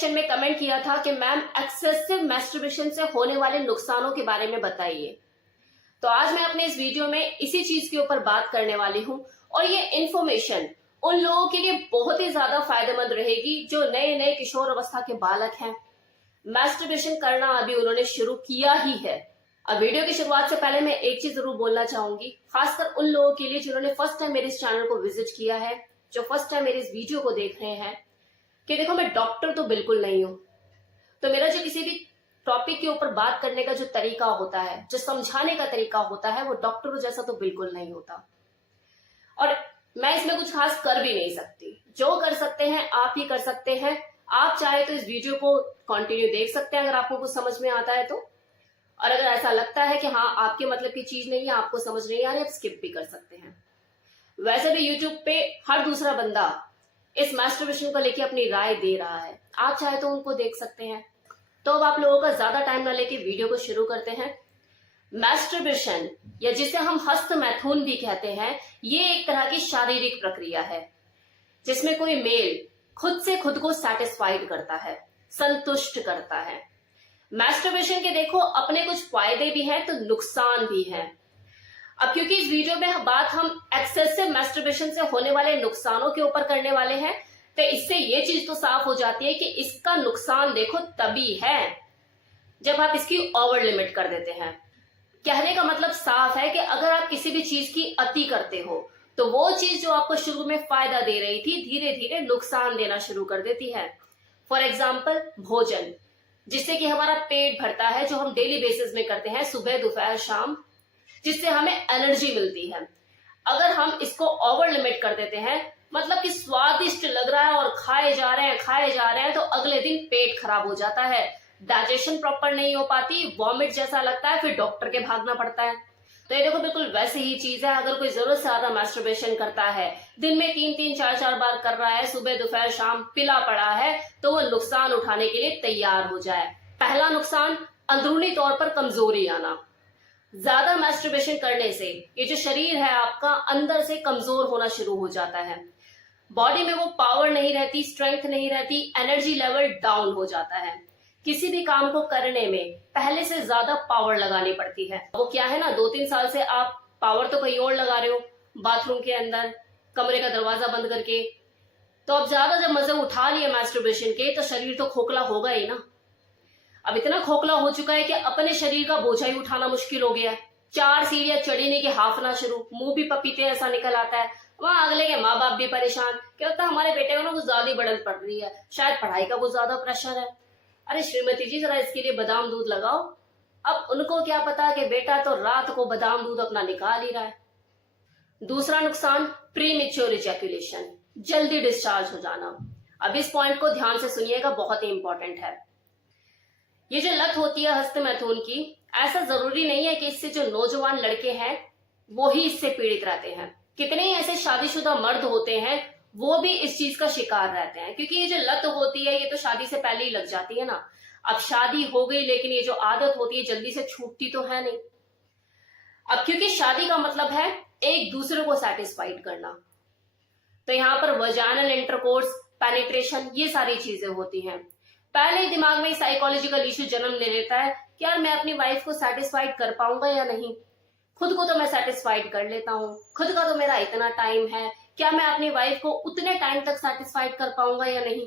Section में comment किया था कि मैम एक्सेसिव मैस्टरबेशन से होने वाले नुकसानों के बारे में बताइए। तो आज मैं अपने इस वीडियो में इसी चीज के ऊपर बात करने वाली हूँ और ये इन्फॉर्मेशन उन लोगों के लिए बहुत ही ज्यादा फायदेमंद रहेगी जो नए नए किशोर अवस्था के बालक हैं। मैस्टरबेशन करना अभी उन्होंने शुरू किया ही है। अब वीडियो की शुरुआत से पहले मैं एक चीज जरूर बोलना चाहूंगी, खासकर उन लोगों के लिए जिन्होंने फर्स्ट टाइम मेरे इस चैनल को विजिट किया है, जो फर्स्ट टाइम मेरे इस वीडियो को देख रहे हैं, कि देखो मैं डॉक्टर तो बिल्कुल नहीं हूं। तो मेरा जो किसी भी टॉपिक के ऊपर बात करने का जो तरीका होता है, जो समझाने का तरीका होता है, वो डॉक्टरों जैसा तो बिल्कुल नहीं होता और मैं इसमें कुछ खास कर भी नहीं सकती। जो कर सकते हैं आप ही कर सकते हैं। आप चाहे तो इस वीडियो को कंटिन्यू देख सकते हैं अगर आपको कुछ समझ में आता है तो, और अगर ऐसा लगता है कि हाँ आपके मतलब की चीज नहीं है, आपको समझ नहीं आ रही, आप स्किप भी कर सकते हैं। वैसे भी यूट्यूब पे हर दूसरा बंदा इस मैस्टरबेशन को लेके अपनी राय दे रहा है, आप चाहे तो उनको देख सकते हैं। तो अब आप लोगों का ज्यादा टाइम ना लेके वीडियो को शुरू करते हैं। मैस्टरबेशन, या जिसे हम हस्त मैथुन भी कहते हैं, ये एक तरह की शारीरिक प्रक्रिया है जिसमें कोई मेल खुद से खुद को सेटिस्फाइड करता है, संतुष्ट करता है। मैस्टरबेशन के देखो अपने कुछ फायदे भी हैं तो नुकसान भी हैं। अब क्योंकि इस वीडियो में बात हम एक्सेसिव मैस्टरबेशन से होने वाले नुकसानों के ऊपर करने वाले हैं, तो इससे ये चीज तो साफ हो जाती है कि इसका नुकसान देखो तभी है जब आप इसकी ओवर लिमिट कर देते हैं। कहने का मतलब साफ है कि अगर आप किसी भी चीज की अति करते हो तो वो चीज जो आपको शुरू में फायदा दे रही थी धीरे धीरे नुकसान देना शुरू कर देती है। फॉर एग्जाम्पल भोजन, जिससे कि हमारा पेट भरता है, जो हम डेली बेसिस में करते हैं सुबह दोपहर शाम, जिससे हमें एनर्जी मिलती है। अगर हम इसको ओवर लिमिट कर देते हैं, मतलब कि स्वादिष्ट लग रहा है और खाए जा रहे हैं तो अगले दिन पेट खराब हो जाता है, डाइजेशन प्रॉपर नहीं हो पाती, वॉमिट जैसा लगता है, फिर डॉक्टर के भागना पड़ता है। तो ये देखो बिल्कुल वैसे ही चीज है। अगर कोई जरूरत से ज्यादा मैस्टरबेशन करता है, दिन में 3-3 4-4 बार कर रहा है, सुबह दोपहर शाम पिला पड़ा है, तो वो नुकसान उठाने के लिए तैयार हो जाए। पहला नुकसान, अंदरूनी तौर पर कमजोरी आना। ज्यादा मैस्टरबेशन करने से ये जो शरीर है आपका अंदर से कमजोर होना शुरू हो जाता है। बॉडी में वो पावर नहीं रहती, स्ट्रेंथ नहीं रहती, एनर्जी लेवल डाउन हो जाता है। किसी भी काम को करने में पहले से ज्यादा पावर लगानी पड़ती है। वो क्या है ना, 2-3 साल से आप पावर तो कहीं और लगा रहे हो, बाथरूम के अंदर कमरे का दरवाजा बंद करके, तो अब ज्यादा जब मजे उठा लिए मैस्टरबेशन के तो शरीर तो खोखला होगा ही ना। अब इतना खोखला हो चुका है कि अपने शरीर का बोझा ही उठाना मुश्किल हो गया है। 4 सीढ़ियां चढ़ी नहीं कि हाफना शुरू, मुंह भी पपीते ऐसा निकल आता है। वहां अगले के माँ बाप भी परेशान, क्या होता है हमारे बेटे को ना कुछ ज्यादा बढ़त पड़ रही है, शायद पढ़ाई का कुछ ज्यादा प्रेशर है। अरे श्रीमती जी जरा इसके लिए बादाम दूध लगाओ। अब उनको क्या पता कि बेटा तो रात को बादाम दूध अपना निकाल ही रहा है। दूसरा नुकसान, प्रीमेच्योर इजैक्यूलेशन, जल्दी डिस्चार्ज हो जाना। अब इस पॉइंट को ध्यान से सुनिएगा, बहुत ही इंपॉर्टेंट है। ये जो लत होती है हस्त मैथुन की, ऐसा जरूरी नहीं है कि इससे जो नौजवान लड़के हैं वो ही इससे पीड़ित रहते हैं। कितने ही ऐसे शादीशुदा मर्द होते हैं वो भी इस चीज का शिकार रहते हैं, क्योंकि ये जो लत होती है ये तो शादी से पहले ही लग जाती है ना। अब शादी हो गई लेकिन ये जो आदत होती है जल्दी से छूटती तो है नहीं। अब क्योंकि शादी का मतलब है एक दूसरे को सेटिस्फाइड करना, तो यहाँ पर वजाइनल इंटरकोर्स, पेनिट्रेशन, ये सारी चीजें होती हैं। पहले ही दिमाग में साइकोलॉजिकल इश्यू जन्म ले लेता है कि यार मैं अपनी वाइफ को सेटिस्फाइड कर पाऊंगा या नहीं, खुद को तो मैं सेटिस्फाइड कर लेता हूँ, खुद का तो मेरा इतना टाइम है, क्या मैं अपनी वाइफ को उतने टाइम तक सेटिस्फाइड कर पाऊंगा या नहीं।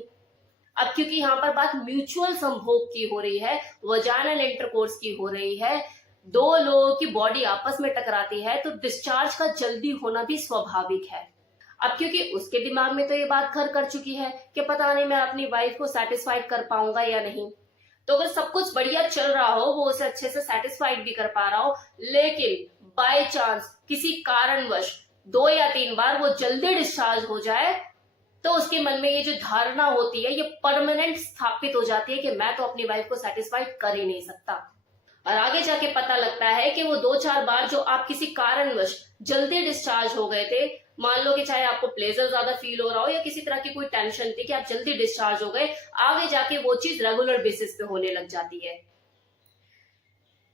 अब क्योंकि यहाँ पर बात म्यूचुअल संभोग की हो रही है, वजाइनल इंटरकोर्स की हो रही है, 2 लोगों की बॉडी आपस में टकराती है, तो डिस्चार्ज का जल्दी होना भी स्वाभाविक है। अब क्योंकि उसके दिमाग में तो ये बात घर कर चुकी है कि पता नहीं मैं अपनी वाइफ को सेटिस्फाइड कर पाऊंगा या नहीं, तो अगर सब कुछ बढ़िया चल रहा हो, वो उसे अच्छे से सेटिस्फाइड भी कर पा रहा हो, लेकिन बाय चांस किसी कारणवश 2 या 3 बार वो जल्दी डिस्चार्ज हो जाए, तो उसके मन में ये जो धारणा होती है ये परमानेंट स्थापित हो जाती है कि मैं तो अपनी वाइफ को सेटिस्फाइड कर ही नहीं सकता। और आगे जाके पता लगता है कि वो 2-4 बार जो आप किसी कारणवश जल्दी डिस्चार्ज हो गए थे, मान लो कि चाहे आपको प्लेजर ज्यादा फील हो रहा हो या किसी तरह की कोई टेंशन थी कि आप जल्दी डिस्चार्ज हो गए, आगे जाके वो चीज रेगुलर बेसिस पे होने लग जाती है।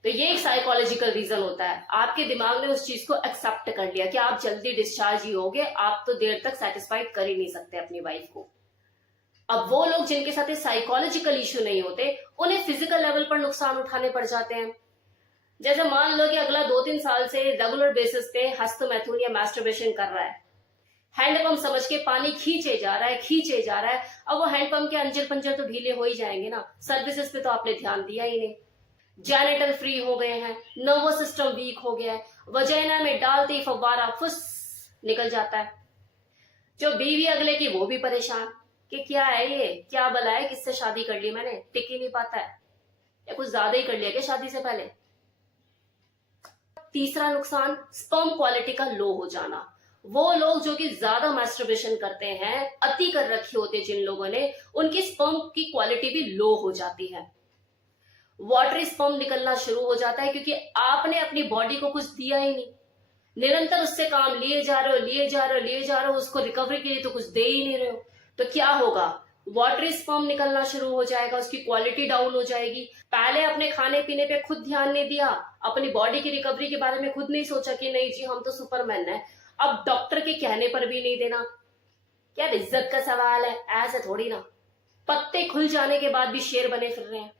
तो ये एक साइकोलॉजिकल रीजन होता है, आपके दिमाग ने उस चीज को एक्सेप्ट कर लिया कि आप जल्दी डिस्चार्ज ही होगे, आप तो देर तक सेटिस्फाइड कर ही नहीं सकते अपनी वाइफ को। अब वो लोग जिनके साथ साइकोलॉजिकल इश्यू नहीं होते, उन्हें फिजिकल लेवल पर नुकसान उठाने पड़ जाते हैं। जैसे मान लो कि अगला 2-3 साल से रेगुलर बेसिस पे हस्तमैथुन या मैस्टरबेशन कर रहा है, हैंडपंप समझ के पानी खींचे जा रहा है। अब वो हैंडपंप के अंजर पंजर तो ढीले हो ही जाएंगे ना, सर्विसेज पे तो आपने ध्यान दिया ही नहीं। जेनिटल फ्री हो गए हैं, नर्वस सिस्टम वीक हो गया है, वजाइना में डालते ही फव्वारा फुस निकल जाता है। जो बीवी अगले की वो भी परेशान कि क्या है ये, क्या बला है, किससे शादी कर ली मैंने, टिक ही नहीं पाता है, या कुछ ज्यादा ही कर लिया क्या शादी से पहले। तीसरा नुकसान, स्पर्म क्वालिटी का लो हो जाना। वो लोग जो कि ज्यादा मैस्टरबेशन करते हैं, अति कर रखी होती है जिन लोगों ने, उनकी स्पर्म की क्वालिटी भी लो हो जाती है। वाटरी स्पर्म निकलना शुरू हो जाता है क्योंकि आपने अपनी बॉडी को कुछ दिया ही नहीं, निरंतर उससे काम लिए जा रहे हो, उसको रिकवरी के लिए तो कुछ दे ही नहीं रहे हो। तो क्या होगा, वाटरी स्पर्म निकलना शुरू हो जाएगा, उसकी क्वालिटी डाउन हो जाएगी। पहले अपने खाने पीने पे खुद ध्यान नहीं दिया, अपनी बॉडी की रिकवरी के बारे में खुद नहीं सोचा कि नहीं जी हम तो सुपरमैन है, अब डॉक्टर के कहने पर भी नहीं देना। क्या इज्जत का सवाल है, ऐसे थोड़ी ना, पत्ते खुल जाने के बाद भी शेर बने फिर रहे हैं।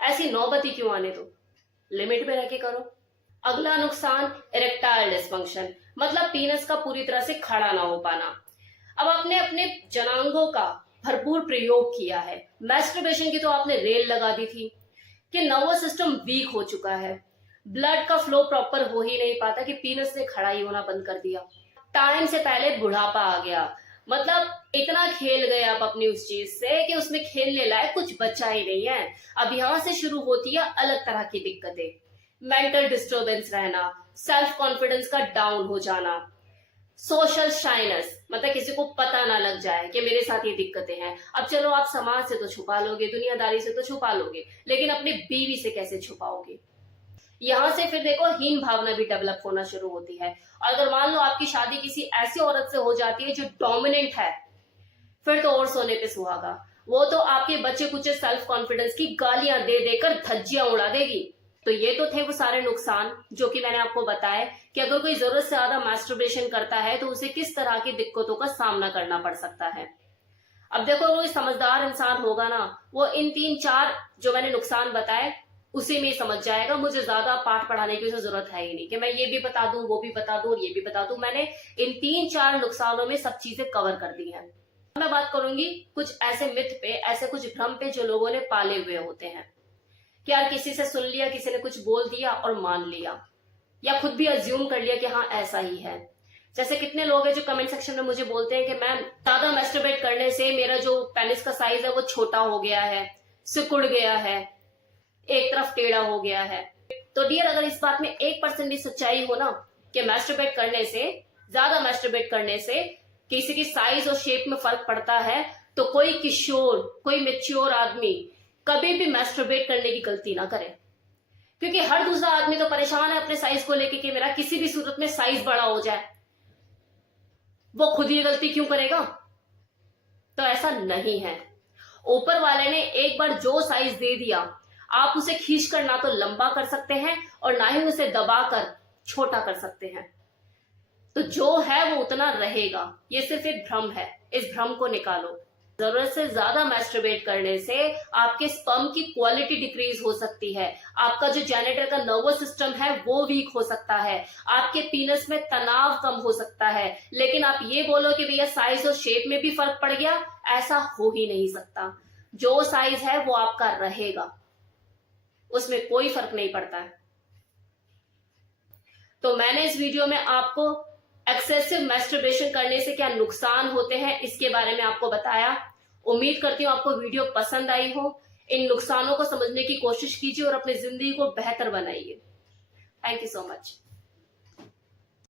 ऐसी नौबत ही क्यों आने दो, लिमिट में रह के करो। अगला नुकसान, इरेक्टाइल डिस्फंक्शन, मतलब पीनस का पूरी तरह से खड़ा ना हो पाना। अब आपने अपने जनांगों का भरपूर प्रयोग किया है, मैस्टरबेशन की तो आपने रेल लगा दी थी कि नर्वस सिस्टम वीक हो चुका है, ब्लड का फ्लो प्रॉपर हो ही नहीं पाता कि पीनस ने खड़ा ही होना बंद कर दिया, टाइम से पहले बुढ़ापा आ गया, मतलब इतना खेल गए आप अपनी उस चीज से कि उसमें खेलने लायक कुछ बचा ही नहीं है। अब यहां से शुरू होती है अलग तरह की दिक्कतें, मेंटल डिस्टर्बेंस रहना, सेल्फ कॉन्फिडेंस का डाउन हो जाना, सोशल शाइनेस, मतलब किसी को पता ना लग जाए कि मेरे साथ ये दिक्कतें हैं। अब चलो आप समाज से तो छुपा लोगे, दुनियादारी से तो छुपा लोगे, लेकिन अपनी बीवी से कैसे छुपाओगे। यहां से फिर देखो हीन भावना भी डेवलप होना शुरू होती है। और अगर मान लो आपकी शादी किसी ऐसी औरत से हो जाती है जो डोमिनेंट है, फिर तो और सोने पे सुहागा, वो तो आपके बच्चे कुछ सेल्फ कॉन्फिडेंस की गालियां दे देकर धज्जियां उड़ा देगी। तो ये तो थे वो सारे नुकसान जो कि मैंने आपको बताया कि अगर कोई जरूरत से ज्यादा मैस्टरबेशन करता है तो उसे किस तरह की दिक्कतों का सामना करना पड़ सकता है। अब देखो कोई समझदार इंसान होगा ना, वो इन 3-4 जो मैंने नुकसान बताए उसी में समझ जाएगा। मुझे ज्यादा पाठ पढ़ाने की जरूरत है ही नहीं कि मैं ये भी बता दूं, वो भी बता दूं, ये भी बता दूं। मैंने इन 3-4 नुकसानों में सब चीजें कवर कर दी हैं। मैं बात करूंगी कुछ ऐसे मिथ पे, ऐसे कुछ भ्रम पे जो लोगों ने पाले हुए होते हैं कि यार किसी से सुन लिया, किसी ने कुछ बोल दिया और मान लिया, या खुद भी अज्यूम कर लिया कि हाँ ऐसा ही है। जैसे कितने लोग हैं जो कमेंट सेक्शन में मुझे बोलते हैं कि मैम ज्यादा मैस्टरबेट करने से मेरा जो पेनिस का साइज है वो छोटा हो गया है, सिकुड़ गया है, एक तरफ टेढ़ा हो गया है। तो डियर, अगर इस बात में 1% भी सच्चाई हो ना कि मैस्टरबेट करने से, ज्यादा मैस्टरबेट करने से किसी की साइज और शेप में फर्क पड़ता है, तो कोई किशोर, कोई मैच्योर आदमी कभी भी मैस्टरबेट करने की गलती ना करे। क्योंकि हर दूसरा आदमी तो परेशान है अपने साइज को लेके कि मेरा किसी भी सूरत में साइज बड़ा हो जाए, वो खुद ये गलती क्यों करेगा। तो ऐसा नहीं है, ऊपर वाले ने एक बार जो साइज दे दिया, आप उसे खींचकर ना तो लंबा कर सकते हैं और ना ही उसे दबाकर छोटा कर सकते हैं। तो जो है वो उतना रहेगा। ये सिर्फ एक भ्रम है, इस भ्रम को निकालो। जरूरत से ज्यादा मैस्टरबेट करने से आपके स्पर्म की क्वालिटी डिक्रीज हो सकती है, आपका जो जेनिटल का नर्वस सिस्टम है वो वीक हो सकता है, आपके पीनस में तनाव कम हो सकता है। लेकिन आप ये बोलो कि भैया साइज और शेप में भी फर्क पड़ गया, ऐसा हो ही नहीं सकता। जो साइज है वो आपका रहेगा, उसमें कोई फर्क नहीं पड़ता है। तो मैंने इस वीडियो में आपको एक्सेसिव मैस्टरबेशन करने से क्या नुकसान होते हैं इसके बारे में आपको बताया। उम्मीद करती हूँ आपको वीडियो पसंद आई हो। इन नुकसानों को समझने की कोशिश कीजिए और अपनी जिंदगी को बेहतर बनाइए। Thank you so much.